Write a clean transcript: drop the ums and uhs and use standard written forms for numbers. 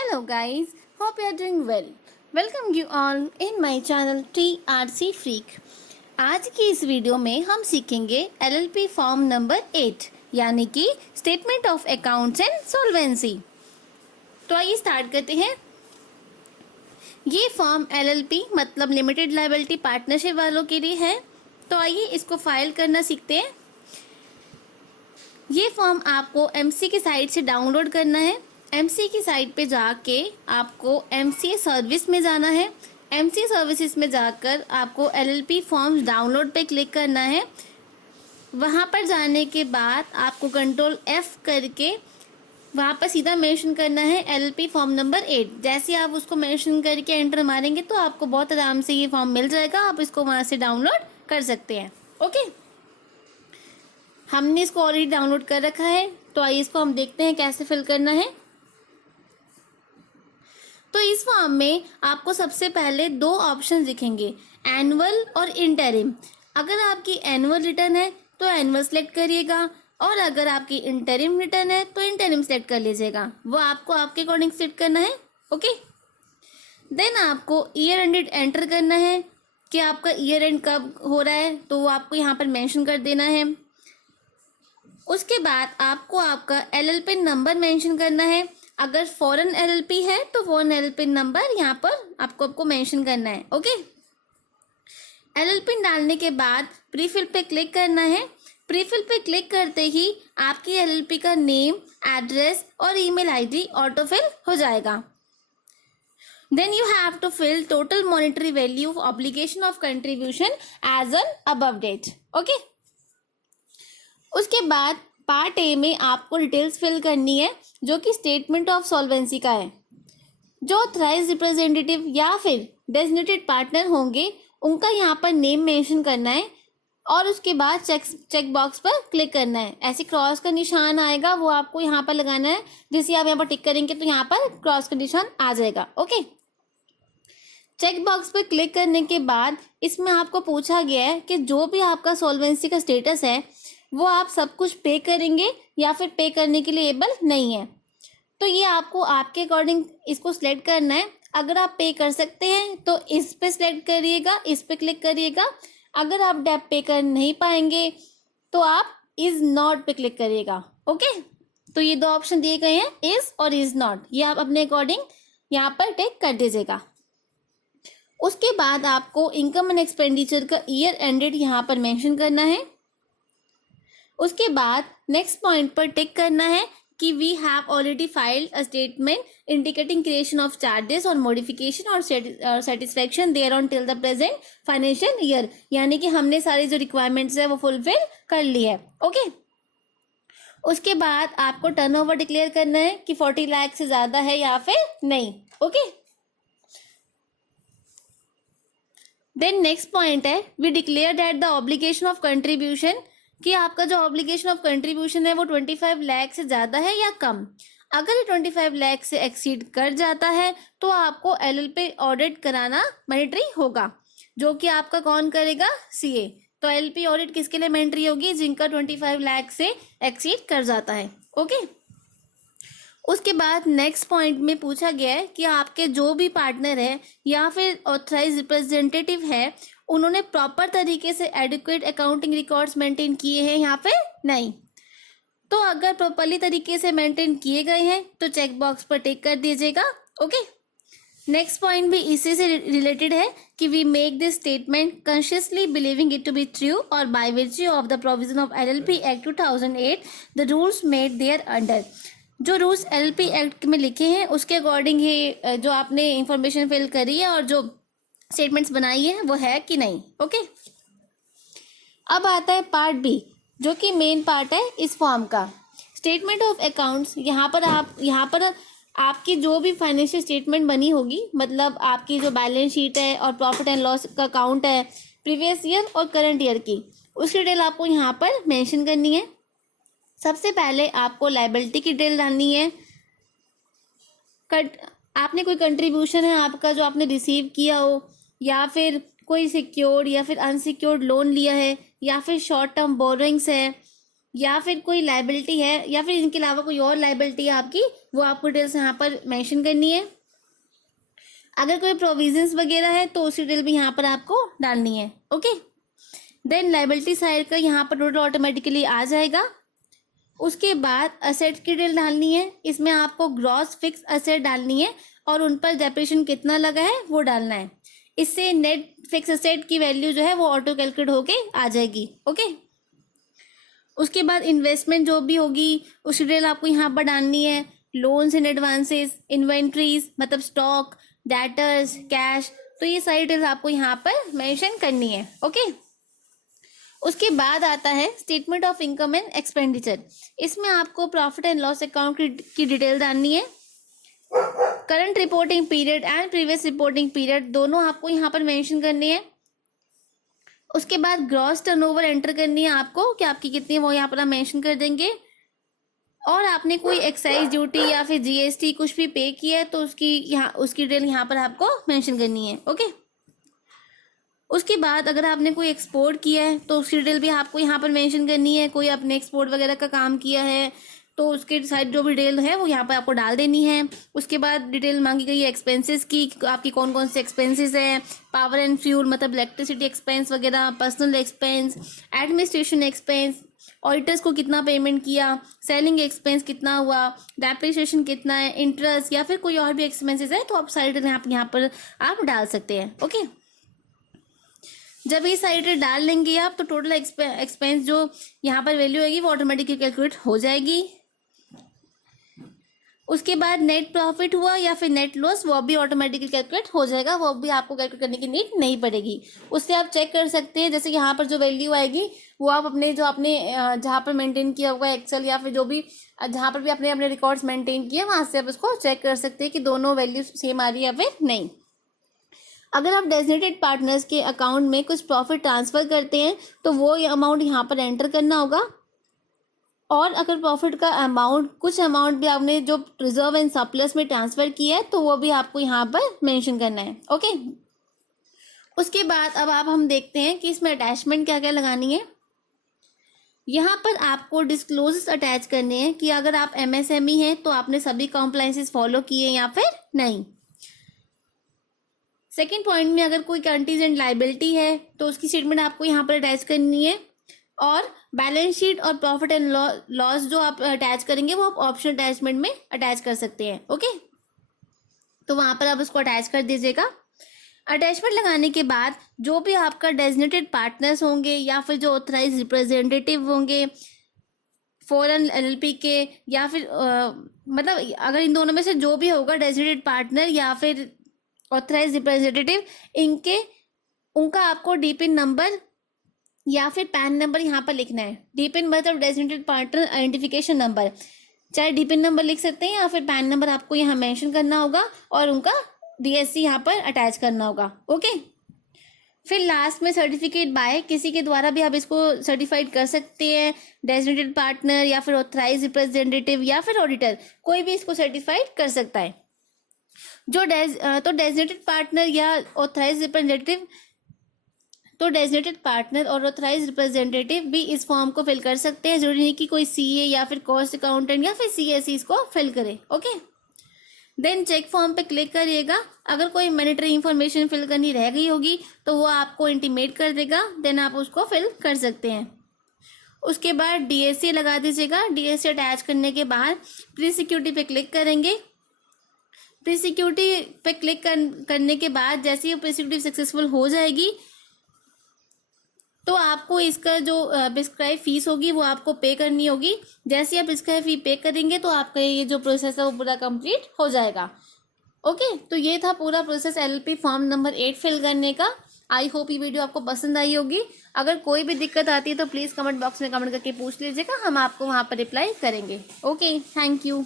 Hello guys, hope you are doing well. Welcome you all in my channel TRC Freak. आज की इस video में हम सीखेंगे LLP फॉर्म नंबर 8 यानी कि statement of accounts and solvency. तो आइए स्टार्ट करते हैं। ये फॉर्म LLP मतलब लिमिटेड लायबिलिटी पार्टनरशिप वालों के लिए है। तो आइए इसको फाइल करना सीखते हैं। ये फॉर्म आपको MC की साइट से डाउनलोड करना है। MC की साइट पे जाके आपको MCA सर्विस में जाना है। MCA सर्विसेज में जाकर आपको LLP फॉर्म डाउनलोड पे क्लिक करना है। वहाँ पर जाने के बाद आपको कंट्रोल F करके वहाँ पर सीधा मेंशन करना है LLP फॉर्म नंबर 8। जैसे आप उसको मेंशन करके एंटर मारेंगे तो आपको बहुत आराम से ये फॉर्म मिल जाएगा। आप इसको वहाँ से डाउनलोड कर सकते हैं। ओके, हमने इसको ऑलरेडी डाउनलोड कर रखा है। तो आइए इसको हम देखते हैं कैसे फिल करना है। तो इस फॉर्म में आपको सबसे पहले दो ऑप्शन दिखेंगे, एनुअल और इंटरिम। अगर आपकी एनुअल रिटर्न है तो एनुअल सेलेक्ट करिएगा और अगर आपकी इंटरिम रिटर्न है तो इंटरिम सेलेक्ट कर लीजिएगा। वो आपको आपके अकॉर्डिंग सेट करना है। ओके, देन आपको ईयर एंडेड एंटर करना है कि आपका ईयर एंड कब हो रहा है, तो वो आपको यहाँ पर मेंशन कर देना है। उसके बाद आपको आपका LLP नंबर मेंशन करना है। अगर फॉरेन LLP है तो फॉरेन LLP नंबर यहाँ पर आपको मेंशन करना है। ओके, LLP डालने के बाद प्रीफिल पे क्लिक करना है। प्रीफिल पे क्लिक करते ही आपकी LLP का नेम, एड्रेस और ईमेल आईडी ऑटोफिल हो जाएगा। Then you have to fill total monetary value of obligation of contribution as an above date. Okay, उसके बाद पार्ट ए में आपको डिटेल्स फिल करनी है जो कि स्टेटमेंट ऑफ सॉल्वेंसी का है। जो ऑथराइज्ड रिप्रेजेंटेटिव या फिर डेजिग्नेटेड पार्टनर होंगे उनका यहाँ पर नेम मेंशन करना है और उसके बाद चेक बॉक्स पर क्लिक करना है। ऐसे क्रॉस का निशान आएगा, वो आपको यहाँ पर लगाना है। जैसे आप यहाँ पर टिक करेंगे तो यहाँ पर क्रॉस का निशान आ जाएगा। ओके, चेक बॉक्स पर क्लिक करने के बाद इसमें आपको पूछा गया है कि जो भी आपका सॉल्वेंसी का स्टेटस है वो आप सब कुछ पे करेंगे या फिर पे करने के लिए एबल नहीं है। तो ये आपको आपके अकॉर्डिंग इसको सिलेक्ट करना है। अगर आप पे कर सकते हैं तो इस पे सिलेक्ट करिएगा, इस पे क्लिक करिएगा। अगर आप डेप पे कर नहीं पाएंगे तो आप इज नॉट पे क्लिक करिएगा। ओके, तो ये दो ऑप्शन दिए गए हैं, इज और इज नॉट। ये आप अपने अकॉर्डिंग यहाँ पर टिक कर दीजिएगा। उसके बाद आपको इनकम एंड एक्सपेंडिचर का ईयर एंडेड यहाँ पर मेंशन करना है। उसके बाद नेक्स्ट पॉइंट पर टिक करना है कि we have already filed a statement indicating creation of charges और मॉडिफिकेशन और satisfaction thereon till the present financial year, यानी कि हमने सारी जो रिक्वायरमेंट्स है वो फुलफिल कर ली है। ओके, उसके बाद आपको टर्नओवर डिक्लेयर करना है कि 40 लाख से ज्यादा है या फिर नहीं। ओके, देन नेक्स्ट पॉइंट है we declare that the obligation of contribution, कि आपका जो ऑब्लिगेशन ऑफ कंट्रीब्यूशन है वो 25 लाख से ज़्यादा है या कम। अगर ये 25 लाख से एक्सीड कर जाता है तो आपको LLP ऑडिट कराना मैंडेटरी होगा, जो कि आपका कौन करेगा, CA। तो LLP ऑडिट किसके लिए मैंडेटरी होगी, जिनका 25 लाख से एक्सीड कर जाता है। ओके, उसके बाद नेक्स्ट पॉइंट में पूछा गया है कि आपके जो भी पार्टनर है या फिर ऑथराइज रिप्रेजेंटेटिव है उन्होंने प्रॉपर तरीके से एडिक्वेट अकाउंटिंग रिकॉर्ड्स मेंटेन किए हैं या फिर नहीं। तो अगर प्रॉपरली तरीके से मेंटेन किए गए हैं तो चेक बॉक्स पर टिक कर दीजिएगा। ओके, नेक्स्ट पॉइंट भी इसी से रिलेटेड है कि we make this statement consciously believing it to be true और by virtue of the provision of LLP act 2008 the rules made thereunder. जो रूल्स LLP एक्ट में लिखे हैं उसके अकॉर्डिंग ही जो आपने इंफॉर्मेशन फिल करी है और जो स्टेटमेंट्स बनाई है वो है कि नहीं। ओके, अब आता है पार्ट बी जो कि मेन पार्ट है इस फॉर्म का, स्टेटमेंट ऑफ अकाउंट्स। यहाँ पर आपकी जो भी फाइनेंशियल स्टेटमेंट बनी होगी, मतलब आपकी जो बैलेंस शीट है और प्रॉफिट एंड लॉस का अकाउंट है प्रीवियस ईयर और करंट ईयर की, उसकी डिटेल आपको यहाँ पर मेंशन करनी है। सबसे पहले आपको लायबिलिटी की डिटेल डालनी है। आपने कोई कंट्रीब्यूशन है आपका जो आपने रिसीव किया हो, या फिर कोई सिक्योर्ड या फिर अनसिक्योर्ड लोन लिया है, या फिर शॉर्ट टर्म बोरोइंग्स है, या फिर कोई लाइबिलिटी है या फिर इनके अलावा कोई और लाइबिलिटी है आपकी, वो आपको डिटेल्स यहाँ पर मेंशन करनी है। अगर कोई प्रोविजंस वगैरह है तो उसी डिटेल भी यहाँ पर आपको डालनी है। ओके, देन लाइबिलिटी साइड का यहाँ पर टोटल ऑटोमेटिकली आ जाएगा। उसके बाद असेट की डिटेल डालनी है। इसमें आपको ग्रॉस फिक्स असेट डालनी है और उन पर डेप्रिसिएशन कितना लगा है वो डालना है। इससे नेट फिक्स असेट की वैल्यू जो है वो ऑटो कैलकुलेट होके आ जाएगी। ओके, उसके बाद इन्वेस्टमेंट जो भी होगी उसकी डिटेल आपको यहाँ पर डालनी है। लोन्स एंड एडवांसेस, इन्वेंट्रीज मतलब स्टॉक, डेटर्स, कैश, तो ये सारी डिटेल्स आपको यहाँ पर मेंशन करनी है। ओके, उसके बाद आता है statement of income and expenditure. इसमें आपको प्रॉफिट एंड लॉस अकाउंट की डिटेल डालनी है। Current reporting period and previous reporting period दोनों आपको यहाँ पर मेंशन करनी है। उसके बाद ग्रॉस टर्नओवर एंटर करनी है आपको कि आपकी कितनी है वो यहाँ पर आप मेंशन कर देंगे। और आपने कोई एक्साइज ड्यूटी या फिर जीएसटी कुछ भी पे किया है तो उसकी डिटेल यहाँ पर आपको मेंशन करनी है। ओके, उसके बाद अगर आपने कोई एक्सपोर्ट किया है तो उसकी डिटेल भी आपको यहाँ पर मेंशन करनी है। कोई आपने एक्सपोर्ट वगैरह का काम किया है तो उसके साइड जो भी डिटेल है वो यहाँ पर आपको डाल देनी है। उसके बाद डिटेल मांगी गई है एक्सपेंसेस की, आपकी कौन कौन से एक्सपेंसेस हैं। पावर एंड फ्यूल मतलब इलेक्ट्रिसिटी एक्सपेंस वगैरह, personal expense, administration expense, auditors को कितना पेमेंट किया, सेलिंग एक्सपेंस कितना हुआ, डेप्रिसिएशन कितना है, इंटरेस्ट या फिर कोई और भी एक्सपेंसेस है तो आप सारी डिटेल यहाँ पर आप डाल सकते हैं। ओके, जब ये सारी डिटेल डाल लेंगे आप तो टोटल एक्सपेंस जो यहाँ पर वैल्यू होगी वो ऑटोमेटिकली कैलकुलेट हो जाएगी। उसके बाद नेट प्रॉफिट हुआ या फिर नेट लॉस वो भी ऑटोमेटिकली कैलकुलेट हो जाएगा, वो भी आपको कैलकुलेट करने की नीड नहीं पड़ेगी। उससे आप चेक कर सकते हैं, जैसे यहाँ पर जो वैल्यू आएगी वो आप अपने जो आपने जहाँ पर मेंटेन किया होगा एक्सेल या फिर जो भी जहाँ पर भी आपने अपने रिकॉर्ड्स मेंटेन किए वहाँ से आप उसको चेक कर सकते हैं कि दोनों वैल्यू सेम आ रही है या फिर नहीं। अगर आप डेजिग्नेटेड पार्टनर्स के अकाउंट में कुछ प्रॉफिट ट्रांसफ़र करते हैं तो वो अमाउंट यहाँ पर एंटर करना होगा। और अगर प्रॉफिट का अमाउंट कुछ अमाउंट भी आपने जो रिजर्व एंड सरप्लस में ट्रांसफ़र किया है तो वो भी आपको यहाँ पर मेंशन करना है। ओके, उसके बाद अब हम देखते हैं कि इसमें अटैचमेंट क्या क्या लगानी है। यहाँ पर आपको डिस्क्लोजर्स अटैच करने हैं कि अगर आप एमएसएमई हैं तो आपने सभी कॉम्प्लाइंसेस फॉलो किए या फिर नहीं। सेकेंड पॉइंट में अगर कोई कंटीजेंट लाइबिलिटी है तो उसकी स्टेटमेंट आपको यहाँ पर अटैच करनी है। और बैलेंस शीट और प्रॉफिट एंड लॉस जो आप अटैच करेंगे वो आप ऑप्शनल अटैचमेंट में अटैच कर सकते हैं। ओके, तो वहाँ पर आप उसको अटैच कर दीजिएगा। अटैचमेंट लगाने के बाद जो भी आपका डेजिग्नेटेड पार्टनर्स होंगे या फिर जो ऑथराइज रिप्रेजेंटेटिव होंगे फॉरेन एलएलपी के या फिर मतलब अगर इन दोनों में से जो भी होगा डेजिग्नेटेड पार्टनर या फिर ऑथराइज रिप्रेजेंटेटिव, उनका आपको डीपिन नंबर या फिर पैन नंबर यहाँ पर लिखना है। डीपिन मतलब डेजिग्नेटेड पार्टनर आइडेंटिफिकेशन नंबर, चाहे डीपिन नंबर लिख सकते हैं या फिर पैन नंबर आपको यहाँ मेंशन करना होगा और उनका डीएससी यहाँ पर अटैच करना होगा। ओके, फिर लास्ट में सर्टिफिकेट बाय किसी के द्वारा भी आप इसको सर्टिफाइड कर सकते हैं। डेजिग्नेटेड पार्टनर या फिर ऑथराइज रिप्रेजेंटेटिव या फिर ऑडिटर, कोई भी इसको सर्टिफाइड कर सकता है। जो डेजिग्नेटेड पार्टनर या ऑथराइज रिप्रेजेंटेटिव डेजिग्नेटेड पार्टनर और ऑथराइज रिप्रेजेंटेटिव भी इस फॉर्म को फिल कर सकते हैं। जरूरी नहीं कि कोई सीए या फिर कॉस्ट अकाउंटेंट या फिर सीएससी इसको फिल करे। ओके, देन चेक फॉर्म पे क्लिक करिएगा। अगर कोई मैंडेटरी इंफॉर्मेशन फिल करनी रह गई होगी तो वो आपको इंटीमेट कर देगा, देन आप उसको फिल कर सकते हैं। उसके बाद डीएससी लगा दीजिएगा। डीएससी अटैच करने के बाद प्री सिक्योरिटी पे क्लिक करेंगे। प्री सिक्योरिटी पे क्लिक करने के बाद जैसे ही प्री सिक्योरिटी सक्सेसफुल हो जाएगी तो आपको इसका जो प्रिस्क्राइब फीस होगी वो आपको पे करनी होगी। जैसे ही आप प्रिस्क्राइब फी पे करेंगे तो आपका ये जो प्रोसेस है वो पूरा कंप्लीट हो जाएगा। ओके, तो ये था पूरा process LLP form number 8 fill करने का। आई होप ये वीडियो आपको पसंद आई होगी। अगर कोई भी दिक्कत आती है तो प्लीज़ कमेंट बॉक्स में कमेंट करके पूछ लीजिएगा, हम आपको वहाँ पर रिप्लाई करेंगे। Okay, thank you.